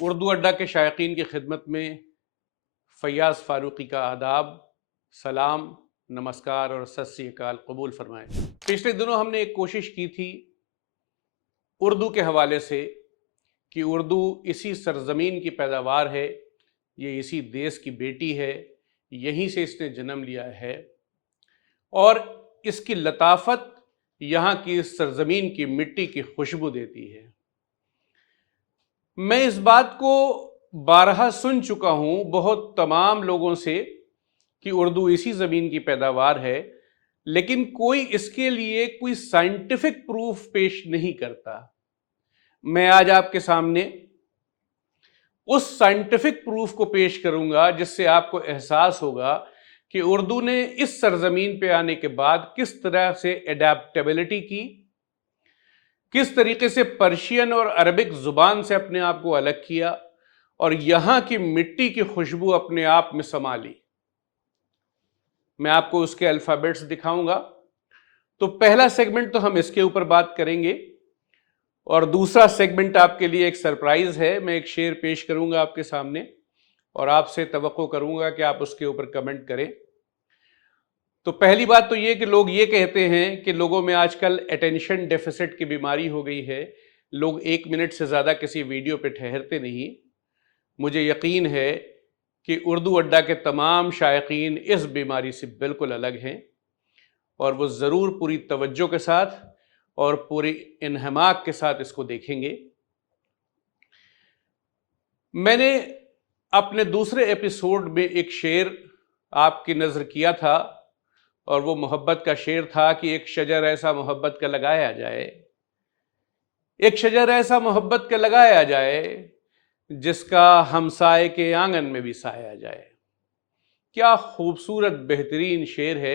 اردو اڈا کے شائقین کی خدمت میں فیاض فاروقی کا آداب، سلام، نمسکار اور ست سری اکال قبول فرمائیں۔ پچھلے دنوں ہم نے ایک کوشش کی تھی اردو کے حوالے سے کہ اردو اسی سرزمین کی پیداوار ہے، یہ اسی دیس کی بیٹی ہے، یہیں سے اس نے جنم لیا ہے اور اس کی لطافت یہاں کی سرزمین کی مٹی کی خوشبو دیتی ہے۔ میں اس بات کو بارہا سن چکا ہوں بہت تمام لوگوں سے کہ اردو اسی زمین کی پیداوار ہے، لیکن کوئی اس کے لیے کوئی سائنٹیفک پروف پیش نہیں کرتا۔ میں آج آپ کے سامنے اس سائنٹیفک پروف کو پیش کروں گا جس سے آپ کو احساس ہوگا کہ اردو نے اس سرزمین پہ آنے کے بعد کس طرح سے اڈیپٹیبلٹی کی، کس طریقے سے پرشین اور عربک زبان سے اپنے آپ کو الگ کیا اور یہاں کی مٹی کی خوشبو اپنے آپ میں سما لی۔ میں آپ کو اس کے الفابیٹس دکھاؤں گا۔ تو پہلا سیگمنٹ تو ہم اس کے اوپر بات کریں گے اور دوسرا سیگمنٹ آپ کے لیے ایک سرپرائز ہے۔ میں ایک شعر پیش کروں گا آپ کے سامنے اور آپ سے توقع کروں گا کہ آپ اس کے اوپر کمنٹ کریں۔ تو پہلی بات تو یہ کہ لوگ یہ کہتے ہیں کہ لوگوں میں آج کل اٹینشن ڈیفیسٹ کی بیماری ہو گئی ہے، لوگ 1 منٹ سے زیادہ کسی ویڈیو پہ ٹھہرتے نہیں۔ مجھے یقین ہے کہ اردو اڈا کے تمام شائقین اس بیماری سے بالکل الگ ہیں اور وہ ضرور پوری توجہ کے ساتھ اور پوری انہماک کے ساتھ اس کو دیکھیں گے۔ میں نے اپنے دوسرے ایپیسوڈ میں ایک شعر آپ کی نظر کیا تھا اور وہ محبت کا شعر تھا کہ ایک شجر ایسا محبت کا لگایا جائے، ایک شجر ایسا محبت کا لگایا جائے جس کا ہمسائے کے آنگن میں بھی سایا جائے۔ کیا خوبصورت بہترین شعر ہے،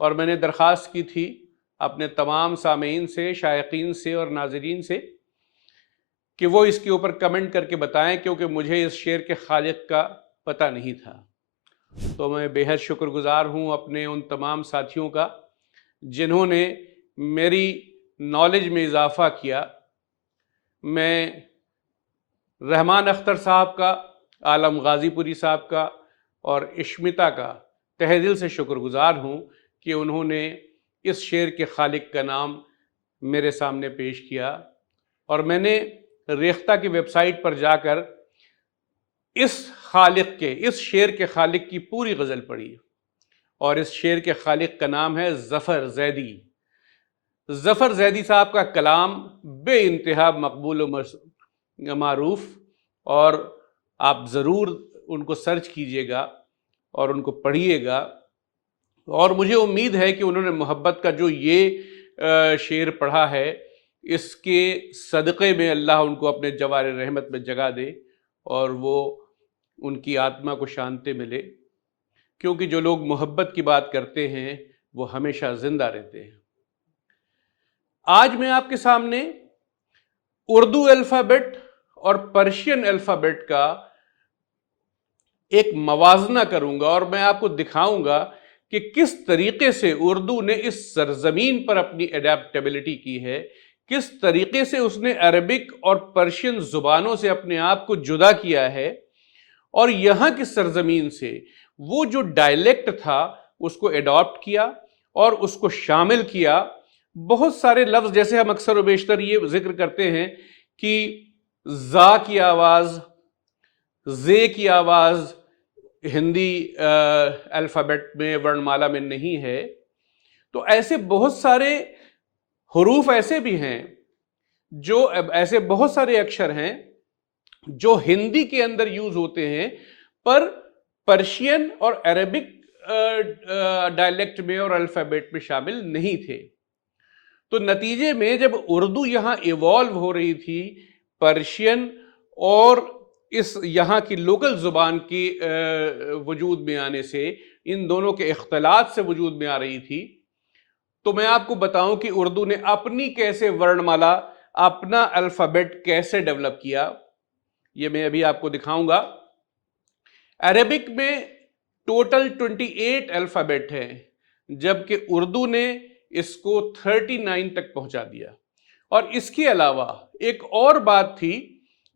اور میں نے درخواست کی تھی اپنے تمام سامعین سے، شائقین سے اور ناظرین سے کہ وہ اس کے اوپر کمنٹ کر کے بتائیں، کیونکہ مجھے اس شعر کے خالق کا پتہ نہیں تھا۔ تو میں بے حد شکر گزار ہوں اپنے ان تمام ساتھیوں کا جنہوں نے میری نالج میں اضافہ کیا۔ میں رحمان اختر صاحب کا، عالم غازی پوری صاحب کا اور اشمیتا کا تہہ دل سے شکر گزار ہوں کہ انہوں نے اس شعر کے خالق کا نام میرے سامنے پیش کیا، اور میں نے ریختہ کی ویب سائٹ پر جا کر اس شعر کے خالق کی پوری غزل پڑھی، اور اس شعر کے خالق کا نام ہے ظفر زیدی۔ ظفر زیدی صاحب کا کلام بے انتہا مقبول و معروف، اور آپ ضرور ان کو سرچ کیجئے گا اور ان کو پڑھیے گا، اور مجھے امید ہے کہ انہوں نے محبت کا جو یہ شعر پڑھا ہے اس کے صدقے میں اللہ ان کو اپنے جوار رحمت میں جگہ دے اور وہ ان کی آتما کو شانتی ملے، کیونکہ جو لوگ محبت کی بات کرتے ہیں وہ ہمیشہ زندہ رہتے ہیں۔ آج میں آپ کے سامنے اردو الفابیٹ اور پرشین الفابیٹ کا ایک موازنہ کروں گا، اور میں آپ کو دکھاؤں گا کہ کس طریقے سے اردو نے اس سرزمین پر اپنی اڈیپٹیبلٹی کی ہے، کس طریقے سے اس نے عربک اور پرشین زبانوں سے اپنے آپ کو جدا کیا ہے، اور یہاں کی سرزمین سے وہ جو ڈائلیکٹ تھا اس کو اڈاپٹ کیا اور اس کو شامل کیا۔ بہت سارے لفظ، جیسے ہم اکثر و بیشتر یہ ذکر کرتے ہیں کہ زا کی آواز، زے کی آواز ہندی الفابیٹ میں ورنمالا میں نہیں ہے، تو ایسے بہت سارے حروف ایسے بھی ہیں، جو ایسے بہت سارے اکشر ہیں جو ہندی کے اندر یوز ہوتے ہیں پر پرشین اور عربک ڈائلیکٹ میں اور الفابیٹ میں شامل نہیں تھے۔ تو نتیجے میں جب اردو یہاں ایوالو ہو رہی تھی پرشین اور اس یہاں کی لوکل زبان کی وجود میں آنے سے، ان دونوں کے اختلاط سے وجود میں آ رہی تھی، تو میں آپ کو بتاؤں کہ اردو نے اپنی کیسے ورنمالا، اپنا الفابیٹ کیسے ڈیولپ کیا، یہ میں ابھی آپ کو دکھاؤں گا۔ عربک میں ٹوٹل 28 الفابیٹ ہیں، جبکہ اردو نے اس کو 39 تک پہنچا دیا۔ اور اس کے علاوہ ایک اور بات تھی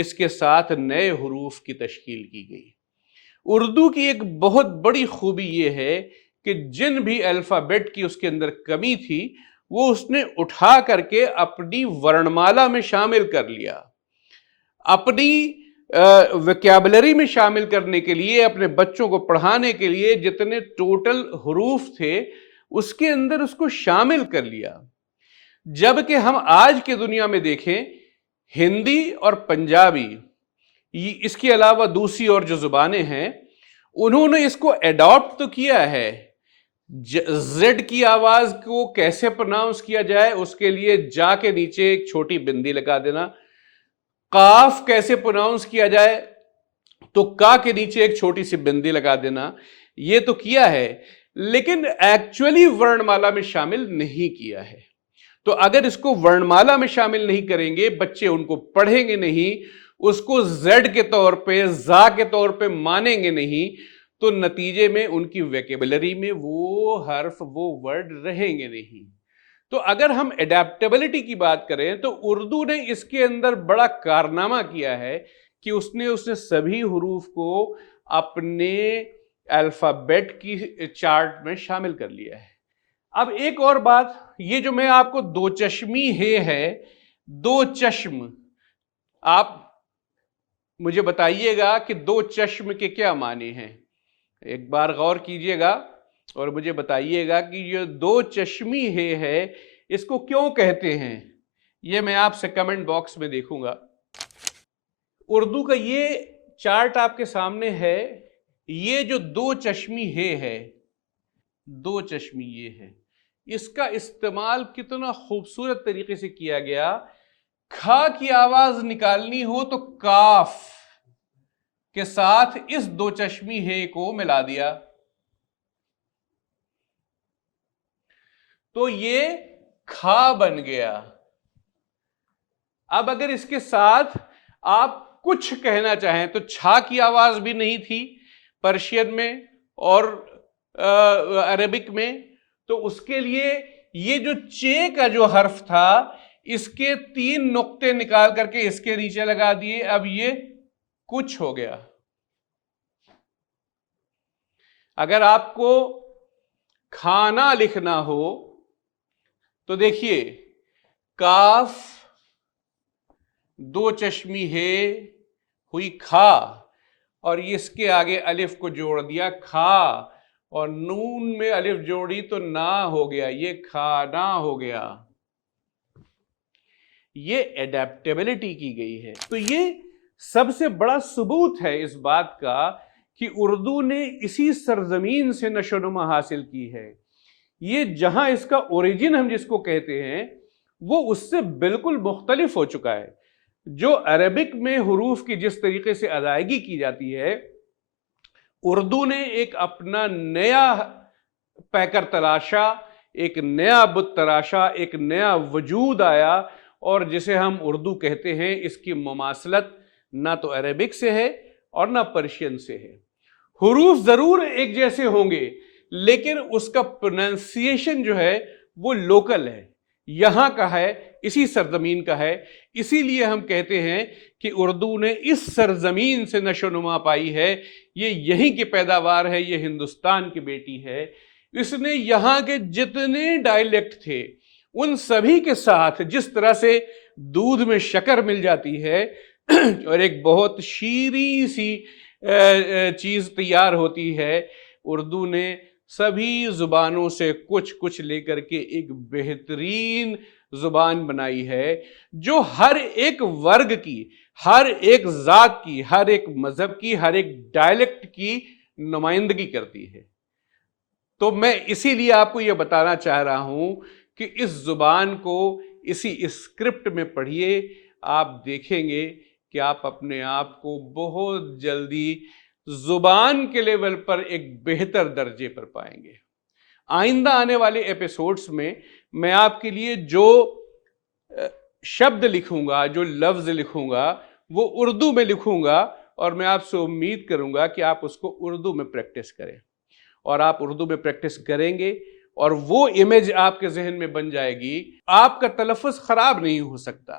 اس کے ساتھ نئے حروف کی تشکیل کی گئی۔ اردو کی ایک بہت بڑی خوبی یہ ہے کہ جن بھی الفابیٹ کی اس کے اندر کمی تھی وہ اس نے اٹھا کر کے اپنی ورنمالا میں شامل کر لیا، اپنی ویکیبلری میں شامل کرنے کے لیے، اپنے بچوں کو پڑھانے کے لیے جتنے ٹوٹل حروف تھے اس کے اندر اس کو شامل کر لیا۔ جبکہ ہم آج کے دنیا میں دیکھیں، ہندی اور پنجابی اس کے علاوہ دوسری اور جو زبانیں ہیں انہوں نے اس کو ایڈاپٹ تو کیا ہے۔ زیڈ کی آواز کو کیسے پروناؤنس کیا جائے اس کے لیے جا کے نیچے ایک چھوٹی بندی لگا دینا، قاف کیسے پروناؤنس کیا جائے تو کا کے نیچے ایک چھوٹی سی بندی لگا دینا، یہ تو کیا ہے، لیکن ایکچولی ورنمالا میں شامل نہیں کیا ہے۔ تو اگر اس کو ورنمالا میں شامل نہیں کریں گے، بچے ان کو پڑھیں گے نہیں، اس کو زیڈ کے طور پہ، زا کے طور پہ مانیں گے نہیں، تو نتیجے میں ان کی ویکیبلری میں وہ حرف، وہ ورڈ رہیں گے نہیں۔ تو اگر ہم اڈیپٹیبلٹی کی بات کریں تو اردو نے اس کے اندر بڑا کارنامہ کیا ہے کہ اس نے سبھی حروف کو اپنے الفابیٹ کی چارٹ میں شامل کر لیا ہے۔ اب ایک اور بات، یہ جو میں آپ کو دو چشمی ہے، دو چشم، آپ مجھے بتائیے گا کہ دو چشم کے کیا معنی ہیں؟ ایک بار غور کیجئے گا اور مجھے بتائیے گا کہ یہ دو چشمی ہے اس کو کیوں کہتے ہیں؟ یہ میں آپ سے کمنٹ باکس میں دیکھوں گا۔ اردو کا یہ چارٹ آپ کے سامنے ہے، یہ جو دو چشمی ہے، دو چشمی یہ ہے، اس کا استعمال کتنا خوبصورت طریقے سے کیا گیا۔ کھا کی آواز نکالنی ہو تو کاف کے ساتھ اس دو چشمی ہے کو ملا دیا تو یہ کھا بن گیا۔ اب اگر اس کے ساتھ آپ کچھ کہنا چاہیں تو چھا کی آواز بھی نہیں تھی پرشین میں اور عربک میں، تو اس کے لیے یہ جو چے کا جو حرف تھا اس کے 3 نقطے نکال کر کے اس کے نیچے لگا دیے، اب یہ کچھ ہو گیا۔ اگر آپ کو کھانا لکھنا ہو تو دیکھیے، کاف دو چشمی ہے ہوئی کھا، اور اس کے آگے الف کو جوڑ دیا کھا، اور نون میں الف جوڑی تو نا ہو گیا، یہ کھانا ہو گیا۔ یہ ایڈیپٹیبلٹی کی گئی ہے۔ تو یہ سب سے بڑا ثبوت ہے اس بات کا کہ اردو نے اسی سرزمین سے نشو و نما حاصل کی ہے۔ یہ جہاں اس کا اوریجن ہم جس کو کہتے ہیں وہ اس سے بالکل مختلف ہو چکا ہے۔ جو عربک میں حروف کی جس طریقے سے ادائیگی کی جاتی ہے، اردو نے ایک اپنا نیا پیکر تلاشا، ایک نیا بت تراشا، ایک نیا وجود آیا، اور جسے ہم اردو کہتے ہیں اس کی مماثلت نہ تو عربک سے ہے اور نہ پرشین سے ہے۔ حروف ضرور ایک جیسے ہوں گے لیکن اس کا پروننسیشن جو ہے وہ لوکل ہے، یہاں کا ہے، اسی سرزمین کا ہے۔ اسی لیے ہم کہتے ہیں کہ اردو نے اس سرزمین سے نشو و نما پائی ہے، یہ یہیں کی پیداوار ہے، یہ ہندوستان کی بیٹی ہے۔ اس نے یہاں کے جتنے ڈائلیکٹ تھے ان سبھی کے ساتھ، جس طرح سے دودھ میں شکر مل جاتی ہے اور ایک بہت شیریں سی چیز تیار ہوتی ہے، اردو نے سبھی زبانوں سے کچھ لے کر کے ایک بہترین زبان بنائی ہے جو ہر ایک ورگ کی، ہر ایک ذات کی، ہر ایک مذہب کی، ہر ایک ڈائلیکٹ کی نمائندگی کرتی ہے۔ تو میں اسی لیے آپ کو یہ بتانا چاہ رہا ہوں کہ اس زبان کو اسی اسکرپٹ میں پڑھیے، آپ دیکھیں گے کہ آپ اپنے آپ کو بہت جلدی زبان کے لیول پر ایک بہتر درجے پر پائیں گے۔ آئندہ آنے والے ایپیسوڈز میں آپ کے لیے جو شبد لکھوں گا، جو لفظ لکھوں گا، وہ اردو میں لکھوں گا، اور میں آپ سے امید کروں گا کہ آپ اس کو اردو میں پریکٹس کریں، اور آپ اردو میں پریکٹس کریں گے اور وہ امیج آپ کے ذہن میں بن جائے گی۔ آپ کا تلفظ خراب نہیں ہو سکتا،